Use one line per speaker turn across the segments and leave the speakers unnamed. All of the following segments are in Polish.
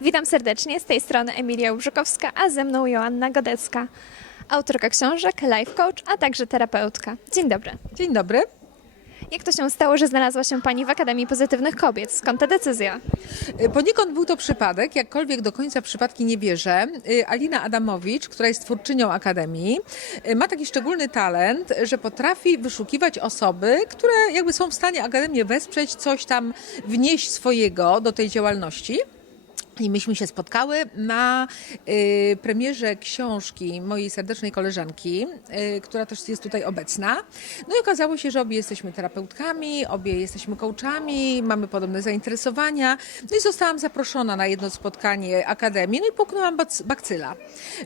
Witam serdecznie, z tej strony Emilia Ubrzykowska, a ze mną Joanna Godecka, autorka książek, life coach, a także terapeutka. Dzień dobry.
Dzień dobry.
Jak to się stało, że znalazła się Pani w Akademii Pozytywnych Kobiet? Skąd ta decyzja?
Y, Poniekąd był to przypadek, jakkolwiek do końca przypadki nie wierzę. Y, Alina Adamowicz, która jest twórczynią Akademii, y, ma taki szczególny talent, że potrafi wyszukiwać osoby, które jakby są w stanie Akademię wesprzeć, coś tam wnieść swojego do tej działalności. I myśmy się spotkały na y, premierze książki mojej serdecznej koleżanki, y, która też jest tutaj obecna. No i okazało się, że obie jesteśmy terapeutkami, obie jesteśmy coachami, mamy podobne zainteresowania. No i zostałam zaproszona na jedno spotkanie Akademii, no i puknęłam bac- bakcyla.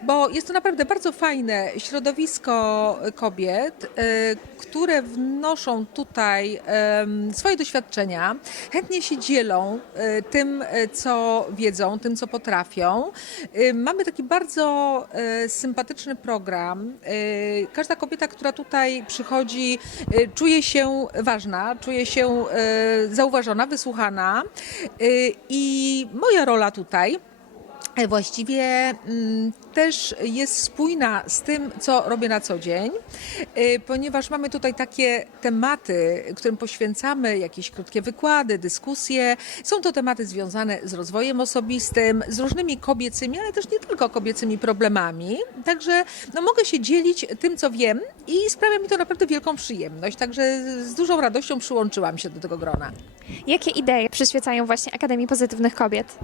Bo jest to naprawdę bardzo fajne środowisko kobiet, y, które wnoszą tutaj em, swoje doświadczenia, chętnie się dzielą y, tym, y, co wiedzą, tym, co potrafią. Y, Mamy taki bardzo y, sympatyczny program. Y, Każda kobieta, która tutaj przychodzi, czuje się ważna, czuje się zauważona, wysłuchana. I moja rola tutaj właściwie mm, też jest spójna z tym, co robię na co dzień, y, ponieważ mamy tutaj takie tematy, którym poświęcamy jakieś krótkie wykłady, dyskusje. Są to tematy związane z rozwojem osobistym, z różnymi kobiecymi, ale też nie tylko kobiecymi problemami. Także no, mogę się dzielić tym, co wiem i sprawia mi to naprawdę wielką przyjemność. Także z dużą radością przyłączyłam się do tego grona.
Jakie idee przyświecają właśnie Akademii Pozytywnych Kobiet?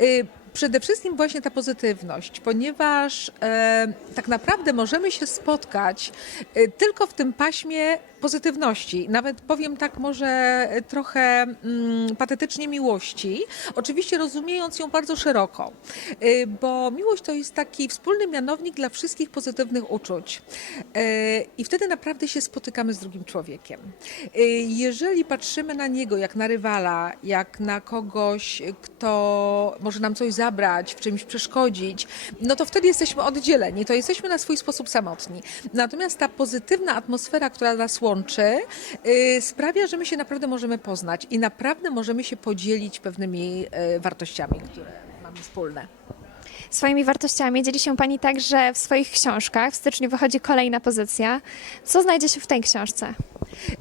Y, Przede wszystkim właśnie ta pozytywność, ponieważ e, tak naprawdę możemy się spotkać e, tylko w tym paśmie pozytywności, nawet powiem tak może e, trochę mm, patetycznie miłości, oczywiście rozumiejąc ją bardzo szeroko, E, bo miłość to jest taki wspólny mianownik dla wszystkich pozytywnych uczuć E, i wtedy naprawdę się spotykamy z drugim człowiekiem. Jeżeli patrzymy na niego jak na rywala, jak na kogoś, kto może nam coś zabrać, w czymś przeszkodzić, no to wtedy jesteśmy oddzieleni, to jesteśmy na swój sposób samotni. Natomiast ta pozytywna atmosfera, która nas łączy, y, sprawia, że my się naprawdę możemy poznać i naprawdę możemy się podzielić pewnymi y, wartościami, które mamy wspólne.
Swoimi wartościami dzieli się Pani także w swoich książkach. W styczniu wychodzi kolejna pozycja. Co znajdzie się w tej książce?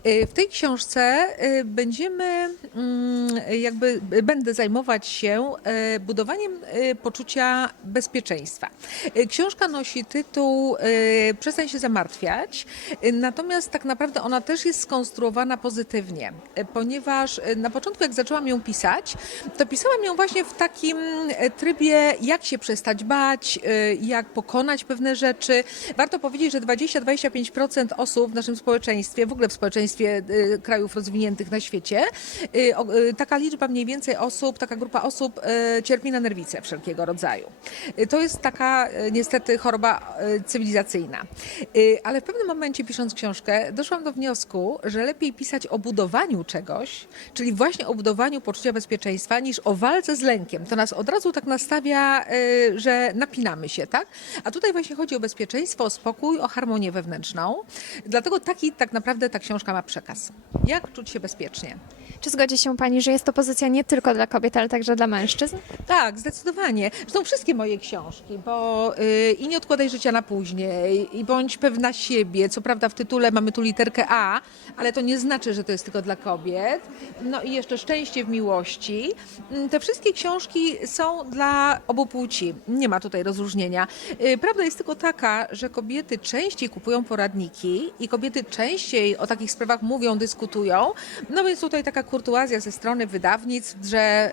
Y, W tej książce y, będziemy, mm, jakby będę zajmować się y, budowaniem y, poczucia bezpieczeństwa. Y, Książka nosi tytuł y, Przestań się zamartwiać, y, natomiast tak naprawdę ona też jest skonstruowana pozytywnie, y, ponieważ y, na początku jak zaczęłam ją pisać, to pisałam ją właśnie w takim y, trybie, jak się przestać bać, y, jak pokonać pewne rzeczy. Warto powiedzieć, że 20-25% osób w naszym społeczeństwie, w ogóle w społeczeństwie y, krajów rozwiniętych na świecie, y, y, taka liczba mniej więcej osób, taka grupa osób cierpi na nerwice wszelkiego rodzaju. To jest taka niestety choroba cywilizacyjna. Ale w pewnym momencie pisząc książkę doszłam do wniosku, że lepiej pisać o budowaniu czegoś, czyli właśnie o budowaniu poczucia bezpieczeństwa, niż o walce z lękiem. To nas od razu tak nastawia, że napinamy się, tak? A tutaj właśnie chodzi o bezpieczeństwo, o spokój, o harmonię wewnętrzną. Dlatego taki tak naprawdę ta książka ma przekaz. Jak czuć się bezpiecznie?
Czy zgodzi się Pani, że jest to pozycja nie tylko dla kobiet, ale także dla mężczyzn?
Tak, zdecydowanie. Zresztą wszystkie moje książki, bo y, i nie odkładaj życia na później, i bądź pewna siebie. Co prawda w tytule mamy tu literkę A, ale to nie znaczy, że to jest tylko dla kobiet. No i jeszcze szczęście w miłości. Mm, Te wszystkie książki są dla obu płci. Nie ma tutaj rozróżnienia. Y, Prawda jest tylko taka, że kobiety częściej kupują poradniki i kobiety częściej o takich sprawach mówią, dyskutują. No więc tutaj taka kurtuazja ze strony wydawnictw, że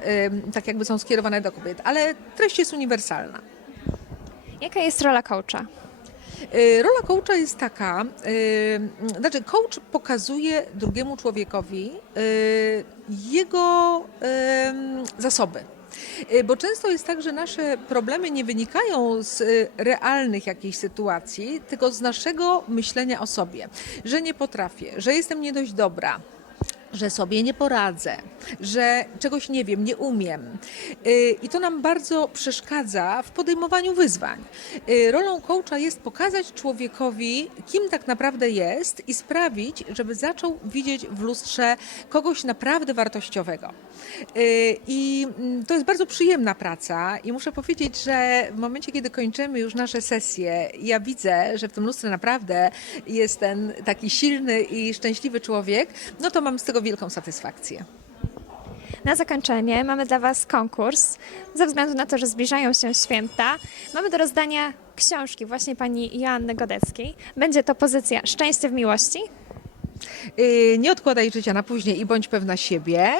y, tak jakby są skierowane do kobiet, ale treść jest uniwersalna.
Jaka jest rola coacha?
Y, Rola coacha jest taka, y, znaczy coach pokazuje drugiemu człowiekowi y, jego y, zasoby. Y, Bo często jest tak, że nasze problemy nie wynikają z y, realnych jakichś sytuacji, tylko z naszego myślenia o sobie, że nie potrafię, że jestem nie dość dobra, że sobie nie poradzę, że czegoś nie wiem, nie umiem. Y, I to nam bardzo przeszkadza w podejmowaniu wyzwań. Y, Rolą coacha jest pokazać człowiekowi, kim tak naprawdę jest i sprawić, żeby zaczął widzieć w lustrze kogoś naprawdę wartościowego. Y, I mm, to jest bardzo przyjemna praca i muszę powiedzieć, że w momencie, kiedy kończymy już nasze sesje, ja widzę, że w tym lustrze naprawdę jest ten taki silny i szczęśliwy człowiek, no to mam z tego wielką satysfakcję.
Na zakończenie mamy dla Was konkurs. Ze względu na to, że zbliżają się święta, mamy do rozdania książki właśnie pani Joanny Godeckiej. Będzie to pozycja Szczęście w miłości.
Y, Nie odkładaj życia na później i bądź pewna siebie.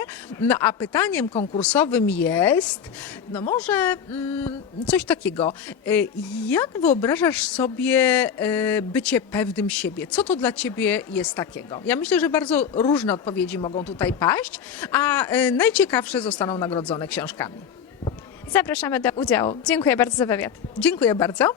No a pytaniem konkursowym jest, no może mm, coś takiego. Y, Jak wyobrażasz sobie y, bycie pewnym siebie? Co to dla ciebie jest takiego? Ja myślę, że bardzo różne odpowiedzi mogą tutaj paść, a najciekawsze zostaną nagrodzone książkami.
Zapraszamy do udziału. Dziękuję bardzo za wywiad.
Dziękuję bardzo.